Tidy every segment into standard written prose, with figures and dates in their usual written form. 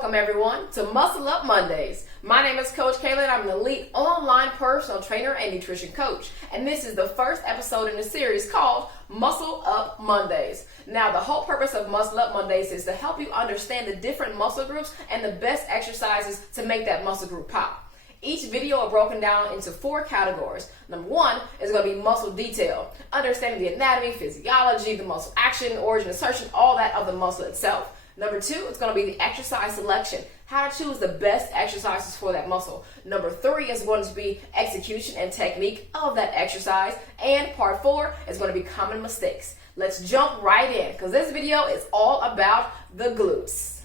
Welcome everyone to Muscle Up Mondays. My name is Coach Cailah and I'm an elite online personal trainer and nutrition coach. And this is the first episode in the series called Muscle Up Mondays. Now the whole purpose of Muscle Up Mondays is to help you understand the different muscle groups and the best exercises to make that muscle group pop. Each video are broken down into 4 categories. Number 1 is going to be muscle detail, understanding the anatomy, physiology, the muscle action, origin, insertion, all that of the muscle itself. Number 2 is going to be the exercise selection, how to choose the best exercises for that muscle. Number 3 is going to be execution and technique of that exercise. And part 4 is going to be common mistakes. Let's jump right in because this video is all about the glutes.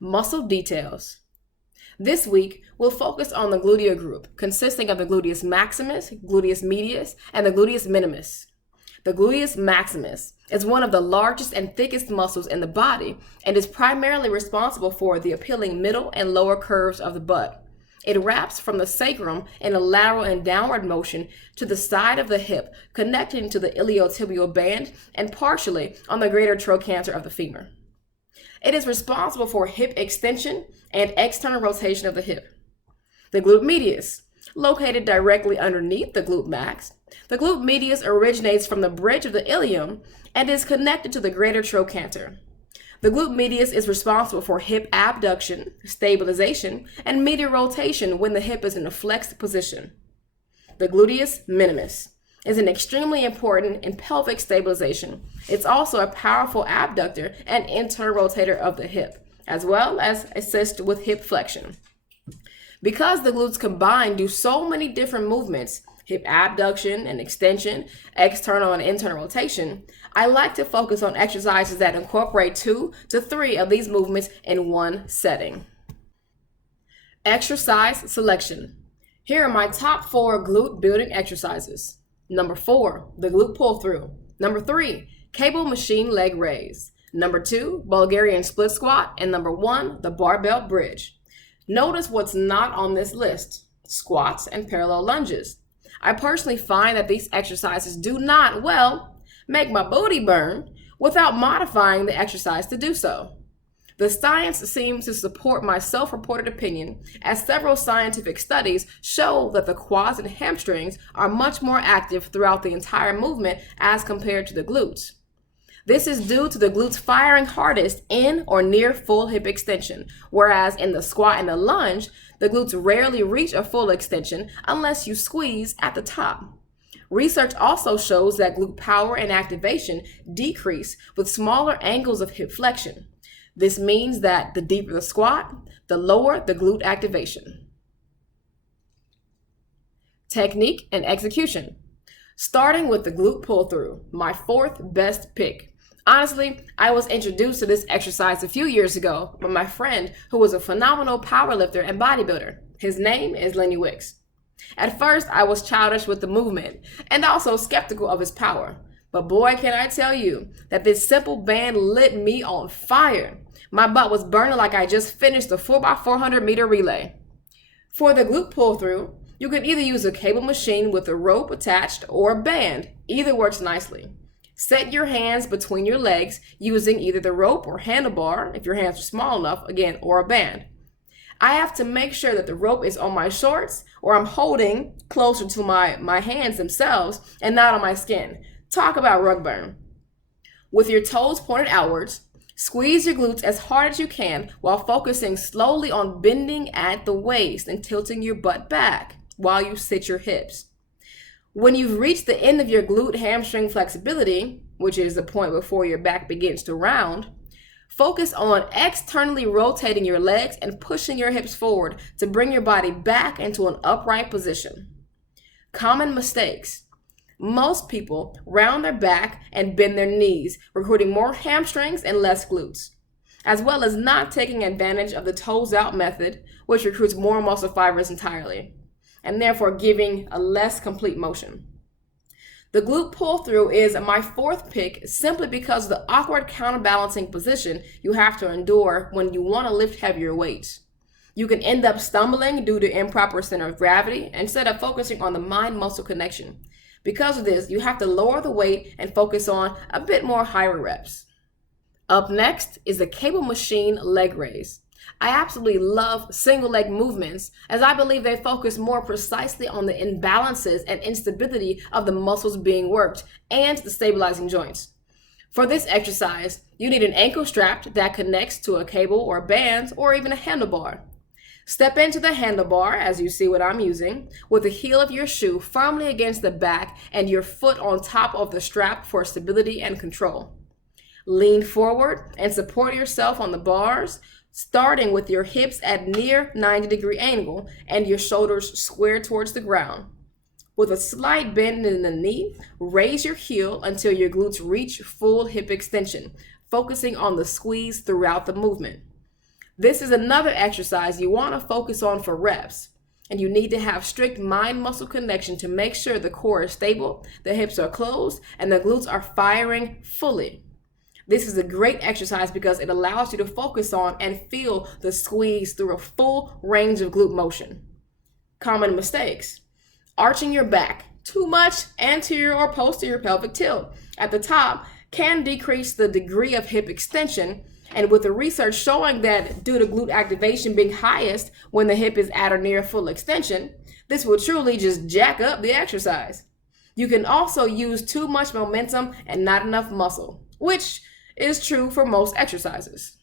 Muscle details. This week, we'll focus on the gluteal group, consisting of the gluteus maximus, gluteus medius, and the gluteus minimus. The gluteus maximus is one of the largest and thickest muscles in the body and is primarily responsible for the appealing middle and lower curves of the butt. It wraps from the sacrum in a lateral and downward motion to the side of the hip, connecting to the iliotibial band and partially on the greater trochanter of the femur. It is responsible for hip extension and external rotation of the hip. The glute medius, located directly underneath the glute max, the glute medius originates from the bridge of the ilium and is connected to the greater trochanter. The glute medius is responsible for hip abduction, stabilization, and medial rotation when the hip is in a flexed position. The gluteus minimus is an extremely important in pelvic stabilization. It's also a powerful abductor and internal rotator of the hip, as well as assist with hip flexion. Because the glutes combined do so many different movements, hip abduction and extension, external and internal rotation, I like to focus on exercises that incorporate 2 to 3 of these movements in one setting. Exercise selection. Here are my top 4 glute building exercises. Number 4, the glute pull through. Number 3, cable machine leg raise. Number 2, Bulgarian split squat. And number 1, the barbell bridge. Notice what's not on this list: squats and parallel lunges. I personally find that these exercises do not, make my booty burn without modifying the exercise to do so. The science seems to support my self-reported opinion, as several scientific studies show that the quads and hamstrings are much more active throughout the entire movement as compared to the glutes. This is due to the glutes firing hardest in or near full hip extension, whereas in the squat and the lunge, the glutes rarely reach a full extension unless you squeeze at the top. Research also shows that glute power and activation decrease with smaller angles of hip flexion. This means that the deeper the squat, the lower the glute activation. Technique and execution. Starting with the glute pull through, my 4th best pick. Honestly, I was introduced to this exercise a few years ago by my friend who was a phenomenal powerlifter and bodybuilder. His name is Lenny Wicks. At first, I was childish with the movement and also skeptical of his power. But boy, can I tell you that this simple band lit me on fire. My butt was burning like I just finished a 4x400 meter relay. For the glute pull through, you can either use a cable machine with a rope attached or a band. Either works nicely. Set your hands between your legs using either the rope or handlebar, if your hands are small enough, again, or a band. I have to make sure that the rope is on my shorts or I'm holding closer to my hands themselves and not on my skin. Talk about rug burn. With your toes pointed outwards, squeeze your glutes as hard as you can while focusing slowly on bending at the waist and tilting your butt back while you sit your hips. When you've reached the end of your glute hamstring flexibility, which is the point before your back begins to round, focus on externally rotating your legs and pushing your hips forward to bring your body back into an upright position. Common mistakes. Most people round their back and bend their knees, recruiting more hamstrings and less glutes, as well as not taking advantage of the toes out method, which recruits more muscle fibers entirely, and therefore giving a less complete motion. The glute pull through is my 4th pick simply because of the awkward counterbalancing position you have to endure when you want to lift heavier weights. You can end up stumbling due to improper center of gravity instead of focusing on the mind-muscle connection. Because of this, you have to lower the weight and focus on a bit more higher reps. Up next is the cable machine leg raise. I absolutely love single leg movements as I believe they focus more precisely on the imbalances and instability of the muscles being worked and the stabilizing joints. For this exercise, you need an ankle strap that connects to a cable or band or even a handlebar. Step into the handlebar, as you see what I'm using, with the heel of your shoe firmly against the back and your foot on top of the strap for stability and control. Lean forward and support yourself on the bars, starting with your hips at near 90-degree angle and your shoulders square towards the ground. With a slight bend in the knee, raise your heel until your glutes reach full hip extension, focusing on the squeeze throughout the movement. This is another exercise you want to focus on for reps, and you need to have strict mind-muscle connection to make sure the core is stable, the hips are closed, and the glutes are firing fully. This is a great exercise because it allows you to focus on and feel the squeeze through a full range of glute motion. Common mistakes: arching your back, too much anterior or posterior pelvic tilt at the top can decrease the degree of hip extension, and with the research showing that due to glute activation being highest when the hip is at or near full extension, this will truly just jack up the exercise. You can also use too much momentum and not enough muscle, which is true for most exercises.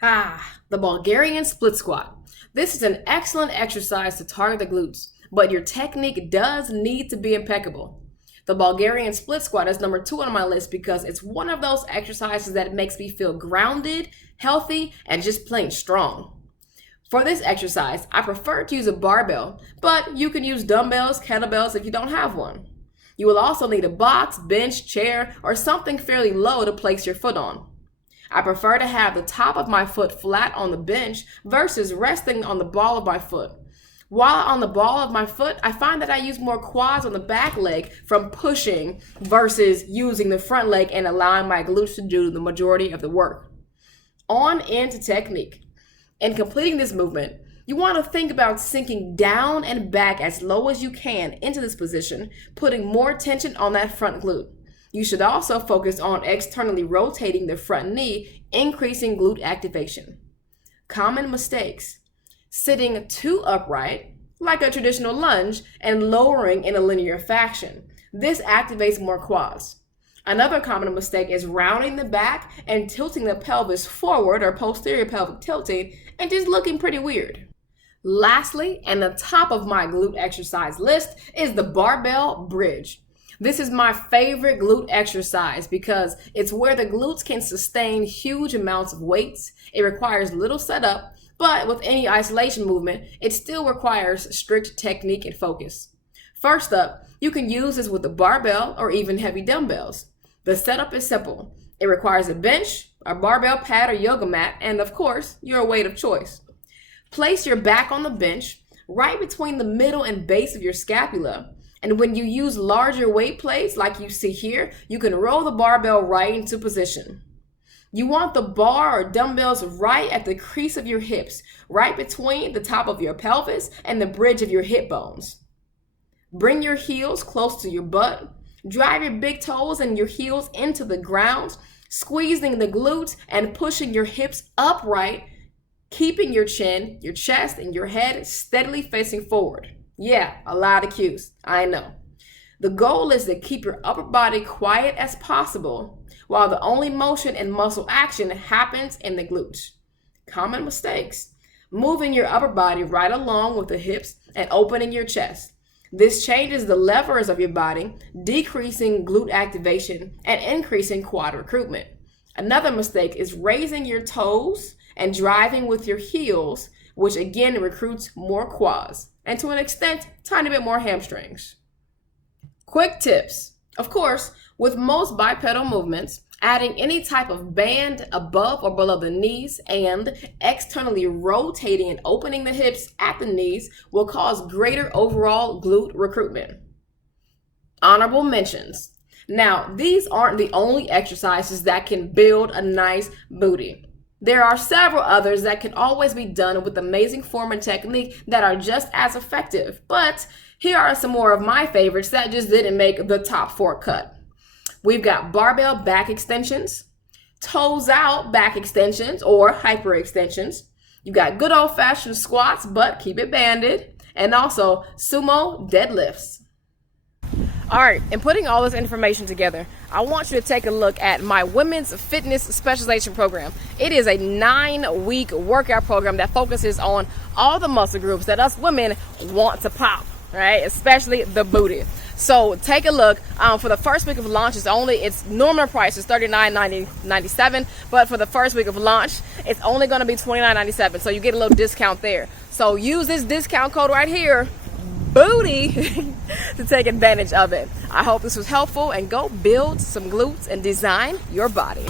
The Bulgarian split squat. This is an excellent exercise to target the glutes, but your technique does need to be impeccable. The Bulgarian split squat is number 2 on my list because it's one of those exercises that makes me feel grounded, healthy, and just plain strong. For this exercise, I prefer to use a barbell, but you can use dumbbells, kettlebells if you don't have one. You will also need a box, bench, chair, or something fairly low to place your foot on. I prefer to have the top of my foot flat on the bench versus resting on the ball of my foot. While on the ball of my foot, I find that I use more quads on the back leg from pushing versus using the front leg and allowing my glutes to do the majority of the work. On into technique. In completing this movement, you want to think about sinking down and back as low as you can into this position, putting more tension on that front glute. You should also focus on externally rotating the front knee, increasing glute activation. Common mistakes: sitting too upright, like a traditional lunge, and lowering in a linear fashion. This activates more quads. Another common mistake is rounding the back and tilting the pelvis forward or posterior pelvic tilting and just looking pretty weird. Lastly, and the top of my glute exercise list is the Barbell Bridge. This is my favorite glute exercise because it's where the glutes can sustain huge amounts of weights. It requires little setup, but with any isolation movement, it still requires strict technique and focus. First up, you can use this with a barbell or even heavy dumbbells. The setup is simple. It requires a bench, a barbell pad or yoga mat, and of course, your weight of choice. Place your back on the bench, right between the middle and base of your scapula. And when you use larger weight plates like you see here, you can roll the barbell right into position. You want the bar or dumbbells right at the crease of your hips, right between the top of your pelvis and the bridge of your hip bones. Bring your heels close to your butt. Drive your big toes and your heels into the ground, squeezing the glutes and pushing your hips upright, keeping your chin, your chest, and your head steadily facing forward. Yeah, a lot of cues, I know. The goal is to keep your upper body quiet as possible while the only motion and muscle action happens in the glutes. Common mistakes: moving your upper body right along with the hips and opening your chest. This changes the levers of your body, decreasing glute activation and increasing quad recruitment. Another mistake is raising your toes and driving with your heels, which again recruits more quads and to an extent, tiny bit more hamstrings. Quick tips. Of course, with most bipedal movements, adding any type of band above or below the knees and externally rotating and opening the hips at the knees will cause greater overall glute recruitment. Honorable mentions. Now, these aren't the only exercises that can build a nice booty. There are several others that can always be done with amazing form and technique that are just as effective, but here are some more of my favorites that just didn't make the top 4 cut. We've got barbell back extensions, toes out back extensions or hyper extensions. You got good old-fashioned squats, but keep it banded, and also sumo deadlifts. All right, and putting all this information together, I want you to take a look at my women's fitness specialization program. It is a 9-week workout program that focuses on all the muscle groups that us women want to pop, right? Especially the booty. So take a look. For the first week of launch, its normal price is $39.97, but for the first week of launch, it's only going to be $29.97. So you get a little discount there. So use this discount code right here, booty, to take advantage of it. I hope this was helpful, and go build some glutes and design your body.